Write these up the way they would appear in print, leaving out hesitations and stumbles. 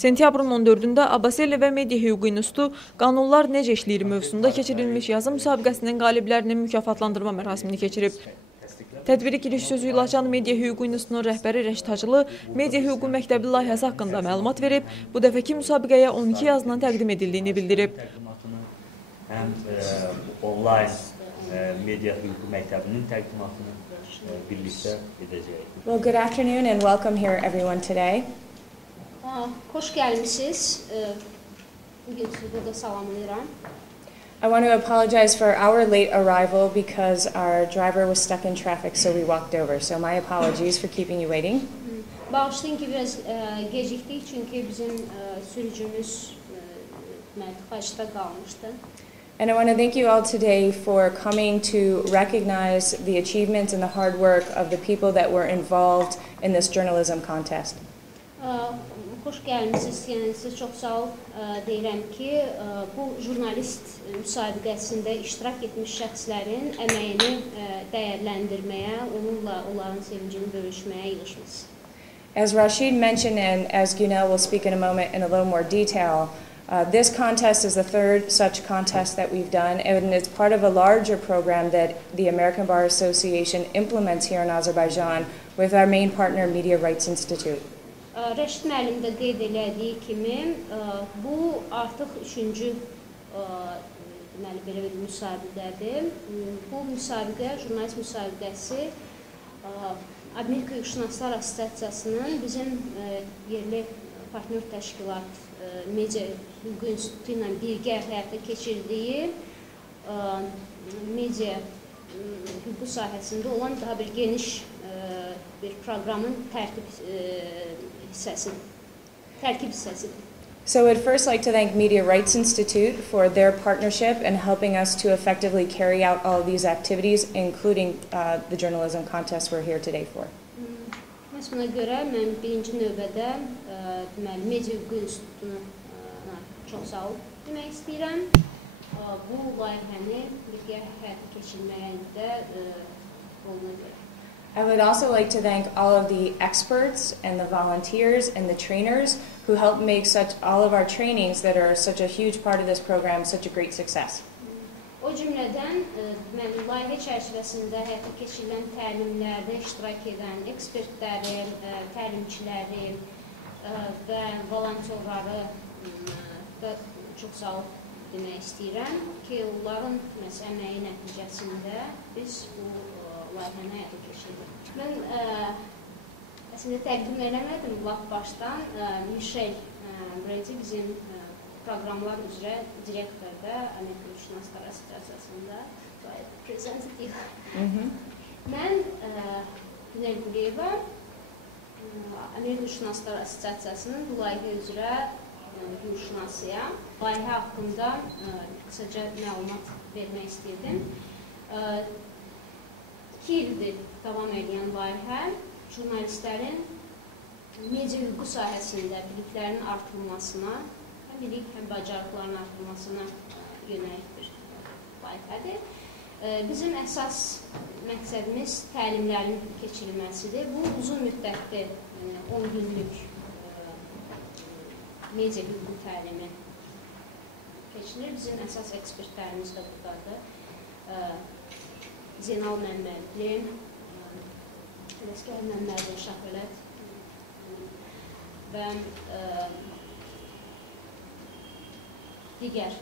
Sentyabrın 14-də Abbaseli və Media Hüququ İnstitutu Qanunlar necə işləyir mövzusunda keçirilmiş yazı müsabiqəsinin qaliblərinin mükafatlandırma mərasimini keçirib. Tədbiri giriş sözü ilə açan Media Hüququ İnstitutunun rəhbəri Rəşid Hacılı Media Hüququ məktəbi layihəsi haqqında məlumat verib, bu dəfəki müsabiqəyə 12 yazının təqdim edildiyini bildirib. Həm onlayn Media Hüququ məktəbinin təqdimatını birlikdə edəcəyik. Well, good afternoon and welcome here everyone today. Hoş gəlmişsiniz. Bugün sizi burada salamlayıram. I want to apologize for our late arrival because our driver was stuck in traffic, so we walked over. So my apologies for keeping you waiting. Bağışlayın ki biraz gecikdik çünkü bizim sürücümüz tıxacda qalmışdı. And I want to thank you all today for coming to recognize the achievements and the hard work of the people that were involved in this journalism contest. Xoş gəlmişsiniz, yəni sizə çox sağ ol deyirəm ki, bu jurnalist müsabiqəsində iştirak etmiş şəxslərin əməyini dəyərləndirməyə, onunla onların sevincini bölüşməyə yığışmışsınız. As Rashid mentioned and as Gunel will speak in a moment in a little more detail, this contest is the third such contest that we've done, and it's part of a larger program that the American Bar Association implements here in Azerbaijan with our main partner, Media Rights Institute. Rəşid müəllim də qeyd elədiyi kimi, bu artıq üçüncü belə bir müsabiqədir. Bu müsabiqə, jurnalist müsabiqəsi Amerika Hüquqşünaslar Assosiasiyasının bizim yerli partner təşkilat Media Hüququ İnstitutu ilə birgə həyata keçirdiyi media hüququ sahəsində olan daha bir geniş bir proqramın tərkib hissəsidir. So I'd first like to thank Media Rights Institute for their partnership and helping us to effectively carry out all of these activities, including the journalism contest we're here today for. Buna görə mən birinci növbədə Media Hüququ İnstitutuna çox sağ ol demək istəyirəm. Bu layihəni birgə həyata keçirməyə də oluna görə. I would also like to thank all of the experts and the volunteers and the trainers who help make all of our trainings that are such a huge part of this program such a great success. O cümlədən layihə çərçivəsində həyata keçirilən təlimlərdə iştirak edən ekspertləri, təlimçiləri və volontyorları da çox sağ ol demək istəyirəm ki, onların əməyi nəticəsində biz bu layihəni həyata keçirdik. Mən əslində təqdim eləmədim vaxt başdan. Michel Brady bizim proqramlar üzrə direktor da Amerika Hüquqşünaslar Assosiasiyasında reprezentativ. Mən Günel Quliyeva Amerika Hüquqşünaslar Assosiasiyasının bu layihə üzrə hüquqşünasıyam. Layihə haqqında qısaca məlumat vermək istəyirdim. 2 ildir davam edən layihə jurnalistlərin media hüququ sahəsində biliklərinin artırılmasına, həm bilik, həm bacarıqların artırılmasına yönəlik bir layihədir. Bizim əsas məqsədimiz təlimlərin keçirilməsidir. Bu uzun müddətli 10 günlük media hüququ təlimi keçirir. Bizim əsas ekspertlərimiz də buradadır. Zeynal Məmmədli, Ələskər Məmmədli, Şahölət və digər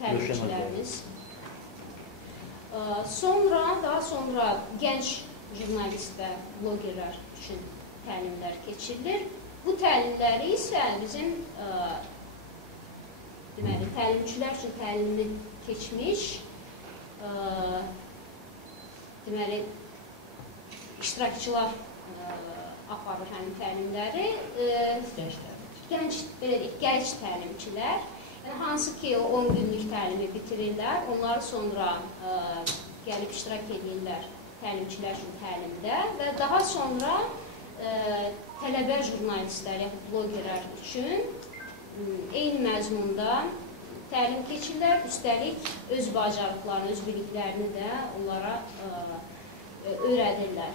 təlimçilərimiz. Daha sonra gənc jurnalist və blogerlər üçün təlimlər keçirilir. Bu təlimləri isə bizim təlimçilər üçün təlimi keçmiş deməli, iştirakçılar aparır həmin təlimləri, gənc təlimçilər, hansı ki, 10 günlük təlimi bitirirlər, onları sonra gəlib iştirak edirlər təlimçilər üçün təlimdə və daha sonra tələbə jurnalistlər, blogerlər üçün eyni məzmunda təlim keçirlər, üstəlik öz bacarıqlarını, öz biliklərini də onlara öyrədirlər.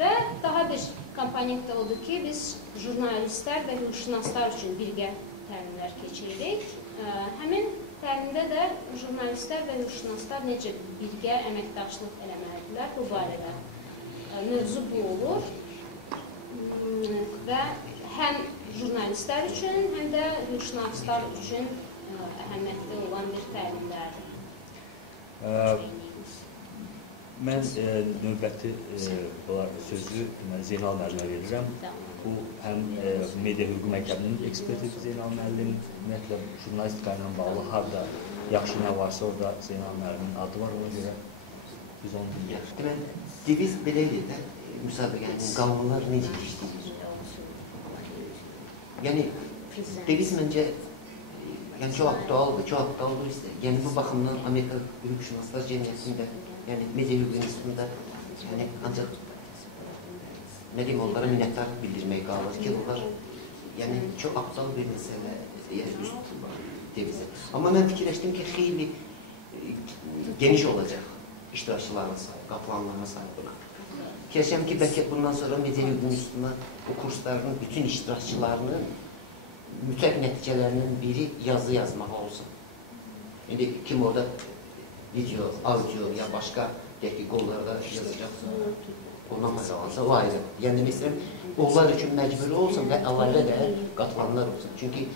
Və daha bir komponent də odur ki, biz jurnalistlər və hüquqşünaslar üçün birgə təlimlər keçiririk. Həmin təlimdə də jurnalistlər və hüquqşünaslar necə birgə əməkdaşlıq eləməlidirlər, bu barədə mövzu bu olur. Və həm jurnalistlər üçün, həm də hüquqşünaslar üçün əhəmiyyətli olan bir təlimlərdir. Mən növbəti sözü Zeynal müəllimə verirəm. Bu həm Media Hüququ Məktəbinin eksperti Zeynal müəllim, ümumiyyətlə jurnalistika ilə bağlı harda yaxşı nə varsa orada Zeynal müəllimin adı var, ona görə biz onu dinləyək. Deməli, deviz belə eləyir də, müsabiqənin qanunlar necə işləyir? Yəni, deviz məncə çox aktualdır isə. Yəni, bu baxımdan Amerika Hüquqşünaslar Cəmiyyətində, yəni Media Hüququ İnstitutunda, yəni ancaq nə deyim, onlara minnətdarlıq bildirmək qalır ki, onlar yəni çox aktual bir məsələ üst devizə. Amma mən fikirləşdim ki, xeyli geniş olacaq iştirakçılarına sahib, qatılanlarına sahib buna. Fikirləşəm ki, bəlkə bundan sonra Media Hüququ İnstitutuna o kurslarının bütün iştirakçılarının mütləq nəticələrinin biri yazı yazmaq olsun. İndi kim orada video, audio ya başqa qollarda yazacaqsa, ondan faydalansa, o ayrı. Yəni, məsələn, onlar üçün məcburi olsun və əlavə də qatılanlar olsun. Çünki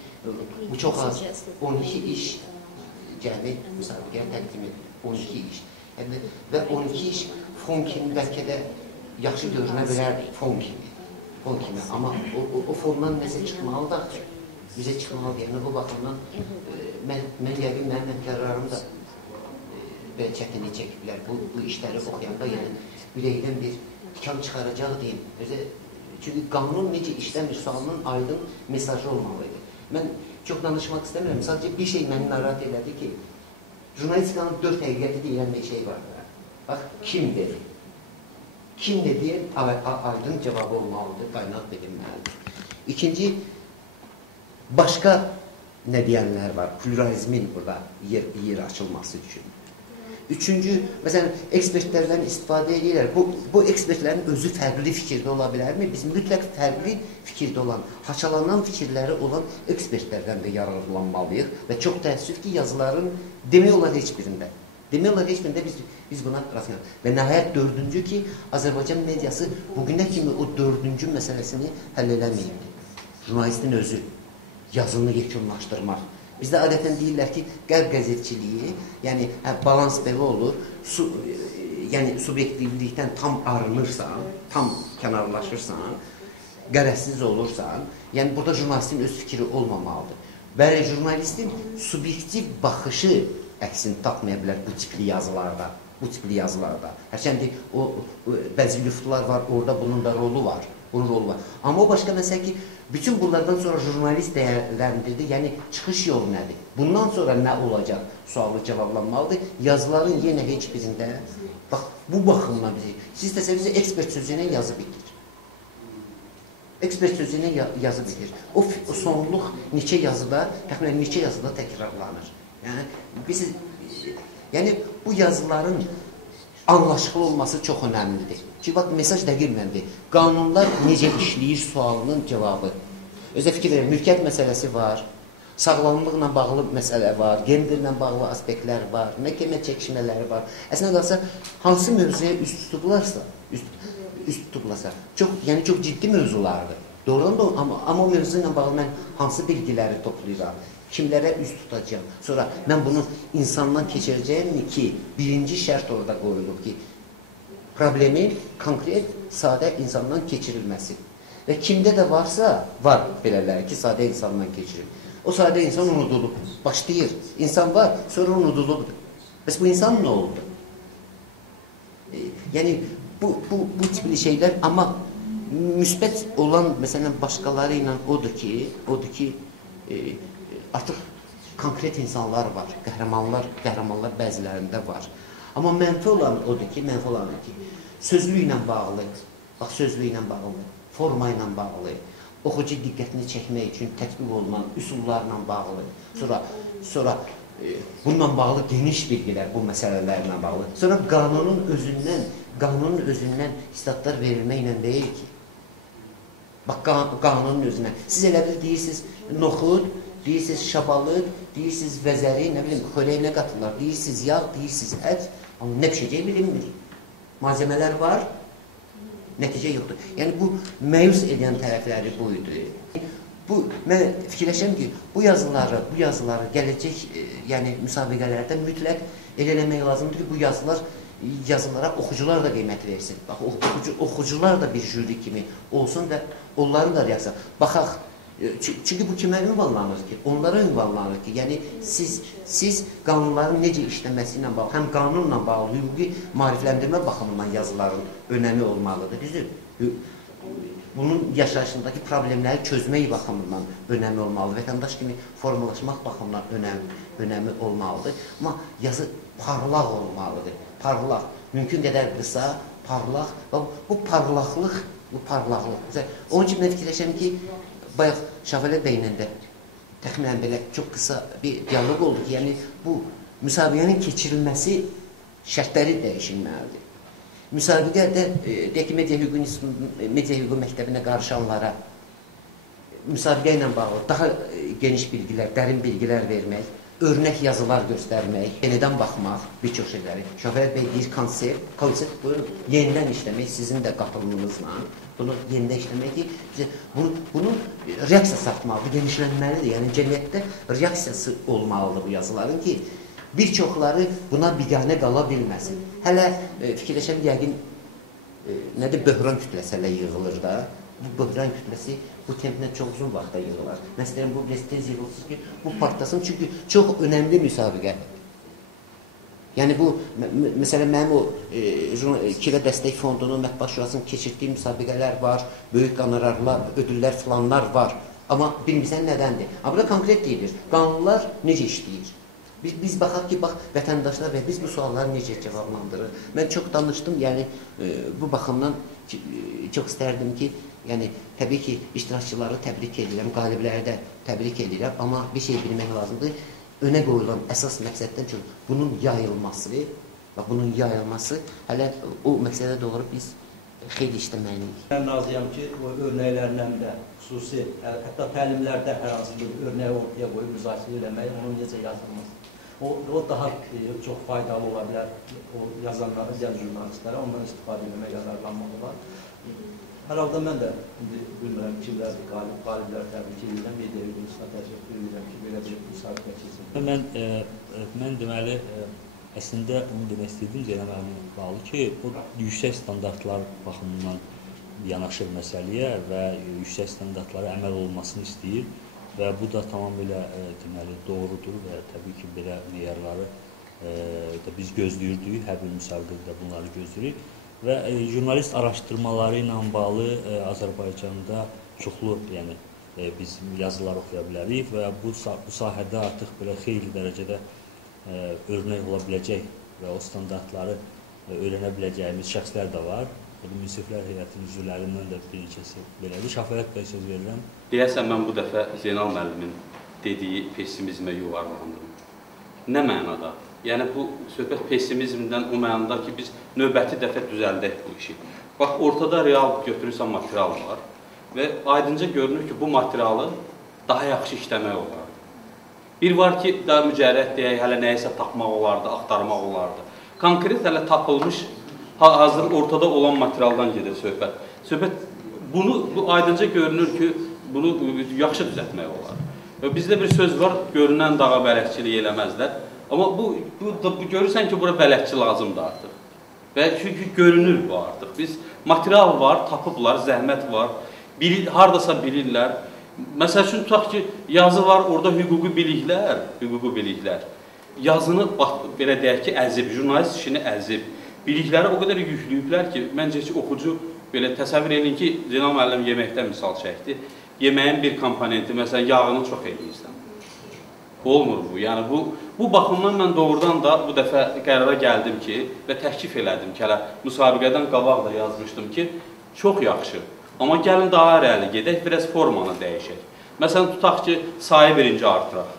bu çox az 12 iş cəmi müsabiqəyə təqdim edir. 12 iş. Və 12 iş fon kimi bəlkə də yaxşı görünə bilər fon kimi. Amma o fondan nəsə çıxmalıdır ki, bizə çıxmalıdır. Yəni, bu baxımdan mən yəqin mənim əmkarlarım da belə çətinlik çəkiblər. Bu işləri oxuyanda, yəni, ürəkdən bir tikan çıxaracaq deyim. Çünki qanun necə işləmir sualının aydın mesajı olmalıydı. Mən çox danışmaq istəmirəm. Sadəcə bir şey məni narahat elədi ki, jurnalistikanın 4 həqiqəti deyilən bir şey var. Bax, kimdir? Kimdir deyə aydın cavabı olmalıdır, qaynaq bilinməlidir. İkinci, başqa nə deyənlər var? Pluralizmin burada yer açılması üçün. Üçüncü, məsələn, ekspertlərdən istifadə edirlər. Bu ekspertlərin özü fərqli fikirdə ola bilərmi? Biz mütləq fərqli fikirdə olan, haçalanan fikirləri olan ekspertlərdən də yararlanmalıyıq və çox təəssüf ki, yazıların demək olar heç birində. Demək olar heç birində biz buna rastlayalım. Və nəhayət dördüncü ki, Azərbaycan mediası bugünə kimi o dördüncü məsələsini həll eləməyib. Jurnalistin özü yazını yekunlaşdırmaq. Bizdə adətən deyirlər ki, qərb qəzetçiliyi, yəni balans belə olur, yəni subyektivlikdən tam arınırsan, tam kənarlaşırsan, qərəzsiz olursan, yəni burada jurnalistin öz fikri olmamalıdır. Bəli, jurnalistin subyektiv baxışı əksini tapmaya bilər bu tipli yazılarda. Hərçəndi bəzi lüftlər var, orada bunun da rolu var. Amma o başqa məsələ ki, bütün bunlardan sonra jurnalist dəyərləndirdi, yəni çıxış yolu nədir? Bundan sonra nə olacaq? Sualı cavablanmalıdır. Yazıların yenə heç birində, bax, bu baxımdan siz təsəvvürünüzə ekspert sözünə yazı bitir. Ekspert sözünə yazı bitir. O sonluq neçə yazıda, təxminən neçə yazıda təkrarlanır. Yəni, bu yazıların anlaşıqlı olması çox önəmlidir. Ki, bax, mesaj dəqiqləndir. Qanunlar necə işləyir sualının cavabı. Özə fikir verir, mülkiyyət məsələsi var, sağlamlıqla bağlı məsələ var, genderlə bağlı aspektlər var, məhkəmə çəkişmələri var. Əslində qalsa, hansı mövzuya üst tutulasa, çox ciddi mövzulardır. Doğrudan da, amma o mövzu ilə bağlı mən hansı bilgiləri toplayıram, kimlərə üst tutacağım. Sonra mən bunu insandan keçirəcəyim ki, birinci şərt orada qoyulub ki, problemi konkret, sadə insandan keçirilməsi. Və kimdə də varsa, var belələri ki, sadə insandan keçirir. O sadə insan unudulub, başlayır. İnsan var, sonra unudulubdur. Bəs bu insan nə oldu? Yəni, bu tipli şeylər, amma müsbət olan, məsələn, başqaları ilə odur ki, artıq konkret insanlar var, qəhrəmanlar bəzilərində var. Amma mənfi olan odur ki, sözlü ilə bağlı, forma ilə bağlı, oxucu diqqətini çəkmək üçün tətbiq olunan üsullarla bağlı, sonra bununla bağlı geniş bilgilər bu məsələlərlə bağlı. Sonra qanunun özündən istatlar verilməklə deyil ki. Bax, qanunun özündən. Siz elə bir deyirsiniz noxud, deyirsiniz şabalıq, deyirsiniz vəzəri, nə bilim, xörəklə qatırlar, deyirsiniz yağ, deyirsiniz ət, amma nə pişəcək bilinmir. Malzəmələr var, nəticə yoxdur. Yəni, bu məyus edən tərəfləri buydu. Mən fikirləşəm ki, bu yazıları gələcək müsabiqələrdə mütləq eləmək lazımdır ki, bu yazılara oxucular da qiymət versin. Bax, oxucular da bir jüri kimi olsun və onların da reaksiya. Baxaq, çünki bu kimə ünvanlanır ki? Onlara ünvanlanır ki, yəni siz qanunların necə işləməsi ilə bağlı, həm qanunla bağlı, hüquqi maarifləndirmə baxımından yazıların önəmi olmalıdır. Düzdür? Bunun yaşayışındakı problemləri çözmək baxımından önəmi olmalıdır. Vətəndaş kimi formalaşmaq baxımından önəmi olmalıdır. Amma yazı parlaq olmalıdır. Parlaq, mümkün qədər qısa, parlaq. Bu parlaqlıq. Onun üçün mən fikirləşəm ki, bayaq Şəfələ bəylə də təxminən belə çox qısa bir diyaloq oldu ki, yəni bu müsabiqənin keçirilməsi şərtləri dəyişilməlidir. Müsabiqədə, deyək ki, media hüququ məktəbinə qarışanlara müsabiqə ilə bağlı daha geniş bilgilər, dərin bilgilər vermək, örnək yazılar göstərmək, yenidən baxmaq bir çox şeyləri. Şəfələ bəy deyir, konsept buyurun, yenidən işləmək sizin də qatılımınızla. Bunu yenidən işləmək ki, bunun reaksiyası artmalıdır, genişlənməlidir. Yəni, cəmiyyətdə reaksiyası olmalıdır bu yazıların ki, bir çoxları buna biganə qala bilməsin. Hələ fikirləşəm, yəqin, böhran kütləsi hələ yığılır da. Bu böhran kütləsi bu templə çox uzun vaxtda yığılar. Məsələn, bu tez yığılsın ki, bu partlasın, çünki çox önəmli müsabiqədir. Yəni bu, məsələn, mənim o Kirə Dəstək Fondunun Mətbuat Şurasının keçirdiyi müsabiqələr var, böyük qonorarlar, ödüllər filanlar var. Amma bilmirsən nədəndir. Amma burada konkret deyilir, qanunlar necə işləyir? Biz baxaq ki, vətəndaşlar və biz bu sualları necə cavablandırır? Mən çox danışdım, yəni bu baxımdan çox istərdim ki, yəni təbii ki, iştirakçıları təbrik edirəm, qalibləri də təbrik edirəm, amma bir şey bilmək lazımdır. Önə qoyulan əsas məqsəddən çox bunun yayılması, hələ o məqsədə doğru biz xeyli işləməliyik. Mən razıyam ki, o örnəklərlə də xüsusi, hətta təlimlərdə hər hansı bir örnək ortaya qoyub müzakirə eləmək, onun necə yazılması. O daha çox faydalı ola bilər, o yazanlara, digər jurnalistlərə, ondan istifadə etmək, yararlanmaq olar. Hər halda mən də bilmirəm kimlərdir, qaliblər təbrik edirəm, media hüququna təşəkkür edirəm ki, belə bir müsabiqə keçsin. Mən deməli, əslində onu demək istəyirdim Zeynal müəllimə bağlı ki, o yüksək standartlar baxımından yanaşır məsələyə və yüksək standartlara əməl olunmasını istəyir və bu da tamamilə deməli doğrudur və təbii ki, belə meyarları biz gözləyirdik, hər bir müsabiqədə bunları gözləyirik və jurnalist araşdırmaları ilə bağlı Azərbaycanda çoxlu, yəni biz yazılar oxuya bilərik və bu sahədə artıq belə xeyli dərəcədə örnək ola biləcək və o standartları öyrənə biləcəyimiz şəxslər də var. Münsiflər heyətinin üzvlərindən də bir neçəsi belədir. Şəfəqət bəy söz verirəm. Deyəsən, mən bu dəfə Zeynal müəllimin dediyi pessimizmə yuvarlandım. Nə mənada? Yəni, bu söhbət pessimizmdən o mənada ki, biz növbəti dəfə düzəldək bu işi. Bax, ortada real götürürsən material var və aydınca görünür ki, bu materialı daha yaxşı işləmək olardı. Bir var ki, daha mücərrət deyək, hələ nəyisə tapmaq olardı, axtarmaq olardı. Konkret hələ tapılmış, hazır ortada olan materialdan gedir söhbət. Bu aydınca görünür ki, bunu yaxşı düzəltmək olar. Bizdə bir söz var, görünən dağa bələdçilik eləməzlər. Amma görürsən ki, bura bələdçi lazımdır artıq. Və çünki görünür bu artıq. Biz material var, tapıblar, zəhmət var, haradasa bilirlər. Məsəl üçün, tutaq ki, yazı var, orada hüquqi biliklər. Yazını, belə deyək ki, əzib, jurnalist işini əzib. Bilikləri o qədər yüklüyüblər ki, məncə ki, oxucu belə təsəvvür edin ki, Zeynal müəllim yeməkdən misal çəkdi. Yeməyin bir komponenti, məsələn, yağını çox eləyirsən. Olmur bu. Yəni, bu baxımdan mən doğrudan da bu dəfə qərara gəldim ki, və təklif elədim ki, hələ müsabiqədən qabaq da yazmışdım ki, çox yaxşı. Amma gəlin daha irəli gedək, biraz formanı dəyişək. Məsələn, tutaq ki, sayı birinci artıraq.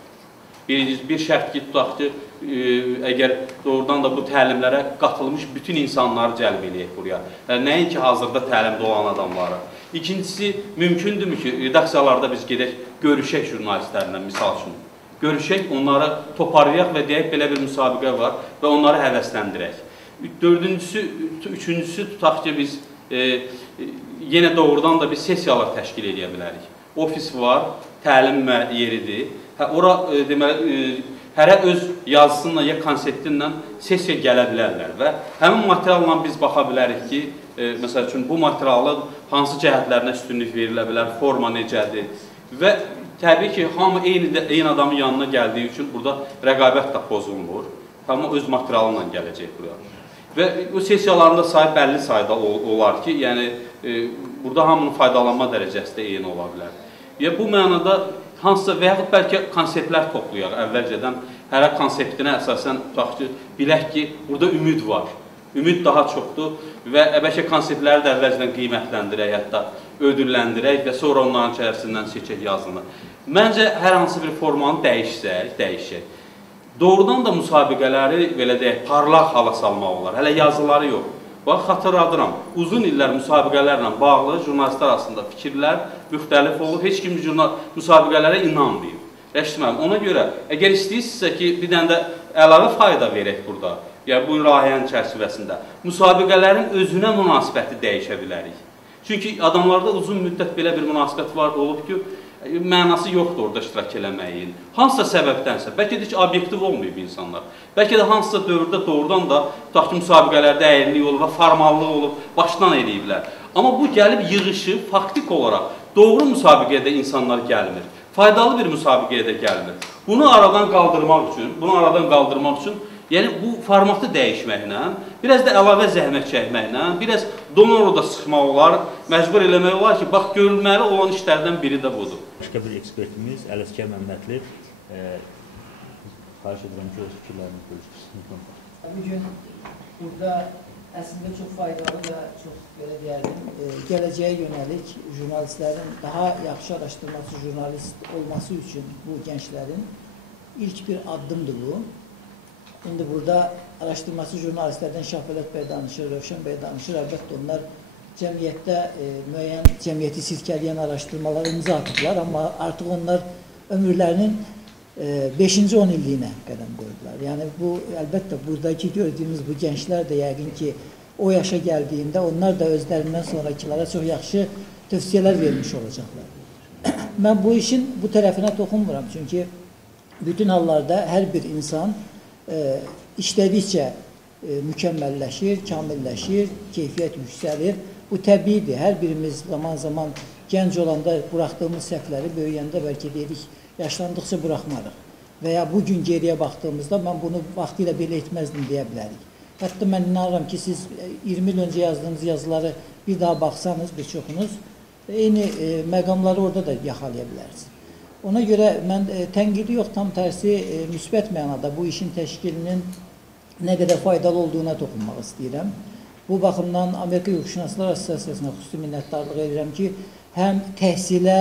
Bir şərt ki, tutaq ki, əgər doğrudan da bu təlimlərə qatılmış bütün insanları cəlb eləyək buraya. Nəinki hazırda təlimdə olan adamları. İkincisi, mümkündürmü ki, redaksiyalarda biz gedək, görüşək jurnalistlərlə, misal üçün. Görüşək, onları toparlayaq və deyək, belə bir müsabiqə var və onları həvəsləndirək. Üçüncüsü, tutaq ki, biz yenə doğrudan da biz sessiyalar təşkil edə bilərik. Ofis var, təlim yeridir. Ora deməli, hərə öz yazısıyla ya konseptinlə sessiya gələ bilərlər və həmin materialla biz baxa bilərik ki, məsəl üçün bu materialın hansı cəhətlərinə üstünlük verilə bilər, forma necədir və təbii ki, hamı eyni adamın yanına gəldiyi üçün burada rəqabət də pozulmur. Hamı öz materialıyla gələcək buraya. Və bu sessiyalarında bəlli sayda olar ki, yəni burada hamının faydalanma dərəcəsi də eyni ola bilər. Bu mənada hansısa və yaxud bəlkə konseptlər toplayaq əvvəlcədən, hərə konseptinə əsasən tutaq ki, bilək ki, burada ümid var. Ümid daha çoxdur və bəlkə konseptləri də əvvəlcədən qiymətləndirək, hətta ödülləndirək və sonra onların içərisindən seçək yazını. Məncə, hər hansı bir formanı dəyişək. Doğrudan da müsabiqələri, belə deyək, parlaq hala salmaq olar. Hələ yazıları yox. Bax, xatırladıram, uzun illər müsabiqələrlə bağlı jurnalistlər arasında fikirlər müxtəlif olur. Heç kim müsabiqələrə inanmayıb. Rəşitməyim, ona görə, əgər istəyirsinizsə ki, bir dənə də əlavə fayda verək burada, yəni bu layihənin çərçivəsində, müsabiqələrin özünə münasibəti dəyişə bilərik. Çünki adamlarda uzun müddət belə bir münasibət olub ki, mənası yoxdur orada iştirak eləməyin. Hansısa səbəbdənsə, bəlkə də ki, obyektiv olmayıb insanlar. Bəlkə də hansısa dövrdə doğrudan da, tutaq ki, müsabiqələrdə əyirlik olub və formallıq olub, başdan eləyiblər. Amma bu gəlib yığışı faktik olaraq doğru müsabiqədə insanlar gəlmir. Faydalı bir müsabiqəyə də gəlmir. Bunu aradan qaldırmaq üçün, yəni bu formatı dəyişməklə, biraz da əlavə zəhmət çəkməklə, biraz donoru da sıxmaq olar, məcbur eləmək olar ki, bax, görülməli olan işlərdən biri də budur. Başqa bir ekspertimiz Ələskər Məmmədli, xahiş edirəm ki, öz fikirlərini bölüşdürsün. Bugün burada əslində çox faydalı və çox, belə deyəlim, gələcəyə yönəlik jurnalistlərin daha yaxşı araşdırması, jurnalist olması üçün bu gənclərin ilk bir addımdır bu. İndi burada araşdırması jurnalistlərdən Şahbələt bəy danışır, Rövşən bəy danışır. Əlbəttə onlar cəmiyyətdə müəyyən cəmiyyəti silkələyən araşdırmalara imza atıblar, amma artıq onlar ömürlərinin 5-ci 10 illiyinə qədəm qoydular. Yəni bu, əlbəttə, buradakı gördüyümüz bu gənclər də yəqin ki, o yaşa gəldiyində onlar da özlərindən sonrakilara çox yaxşı tövsiyələr vermiş olacaqlar. Mən bu işin bu tərəfinə toxunmuram, çünki bütün hallarda hər bir insan işlədikcə mükəmməlləşir, kamilləşir, keyfiyyət yüksəlir. Bu təbiidir. Hər birimiz zaman-zaman gənc olanda buraxdığımız səhvləri böyüyəndə bəlkə deyirik, yaşlandıqca buraxmarıq. Və ya bugün geriyə baxdığımızda mən bunu vaxtilə belə etməzdim deyə bilərik. Hətta mən inanıram ki, siz 20 il öncə yazdığınız yazıları bir daha baxsanız, bir çoxunuz, eyni məqamları orada da yaxalaya bilərsiniz. Ona görə mən tənqidi yox, tam tərsi müsbət mənada bu işin təşkilinin nə qədər faydalı olduğuna toxunmaq istəyirəm. Bu baxımdan Amerika Hüquqşünaslar Assosiasiyasına xüsusi minnətdarlıq edirəm ki, həm təhsilə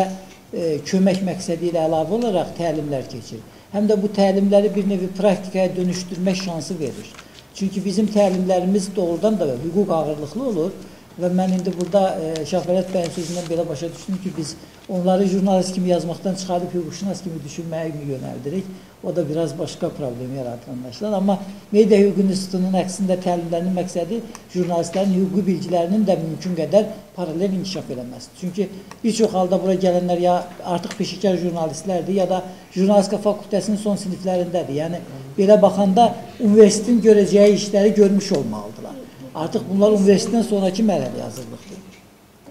kömək məqsədi ilə əlavə olaraq təlimlər keçir, həm də bu təlimləri bir nevi praktikaya dönüşdürmək şansı verir. Çünki bizim təlimlərimiz doğrudan da hüquq ağırlıqlı olur və mən indi burada Şahbələt bəyin sözündən belə başa düşdüm ki, biz onları jurnalist kimi yazmaqdan çıxarıb hüquqşünas kimi düşünməyə mi yönəldirik? O da biraz başqa problem yaradır anlaşılan. Amma Media Hüquq İnstitutunun əksində təlimlərinin məqsədi jurnalistlərin hüquqi bilgilərinin də mümkün qədər paralel inkişaf eləməsidir. Çünki bir çox halda bura gələnlər ya artıq peşəkar jurnalistlərdir, ya da jurnalistika fakültəsinin son siniflərindədir. Yəni, belə baxanda universitetin görəcəyi işləri görmüş olmalıdırlar. Artıq bunlar universitetdən sonraki mərhələ hazırlıqdır.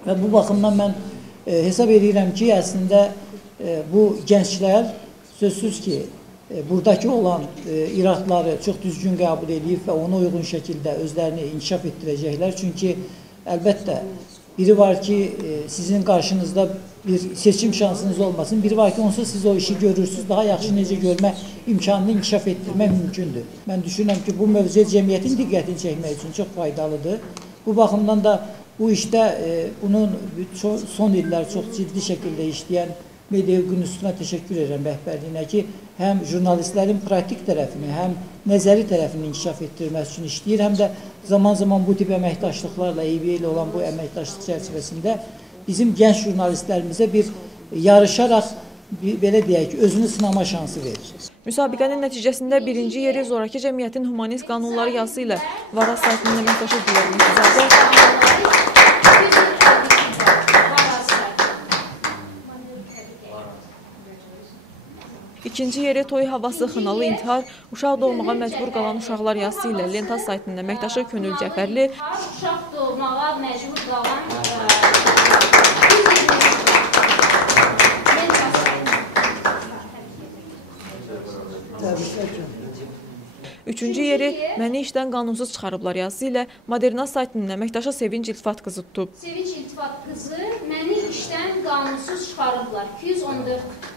Və bu baxımdan mən hesab edirəm ki, əslində bu gənclər sözsüz ki, buradakı olan iradları çox düzgün qəbul edib və ona uyğun şəkildə özlərini inkişaf etdirəcəklər. Çünki əlbəttə biri var ki, sizin qarşınızda bir seçim şansınız olmasın, biri var ki, onsuz siz o işi görürsünüz, daha yaxşı necə görmə imkanını inkişaf etdirmək mümkündür. Mən düşünürəm ki, bu mövzuya cəmiyyətin diqqətini çəkmək üçün çox faydalıdır. Bu baxımdan da bu işdə bunun son illər çox ciddi şəkildə işləyən Media Hüququ İnstitutuna təşəkkür edirəm rəhbərliyinə ki, həm jurnalistlərin praktik tərəfini, həm nəzəri tərəfini inkişaf etdirməsi üçün işləyir, həm də zaman-zaman bu tip əməkdaşlıqlarla, EBA ilə olan bu əməkdaşlıq çərçivəsində bizim gənc jurnalistlərimizə bir yarışaraq, belə deyək ki, özünü sınama şansı verir. Müsabiqənin nəticəsində birinci yeri Zorakı Cəmiyyətin Humanist Qanunları yazısı ilə Varaz saytının əməkdaşı Gülər Mehdizadə, İkinci yeri Toy havası, xınalı intihar, uşaq doğmağa məcbur qalan uşaqlar yazısı ilə Lentaz saytının əməkdaşı Könül Cəfərli, Uşaq doğmağa məcbur qalan üçüncü yeri Məni işdən qanunsuz çıxarıblar yazısı ilə Modernaz saytının əməkdaşı Sevinç İltifat qızı tutub. Sevinç İltifat qızı məni işdən qanunsuz çıxarıblar. 214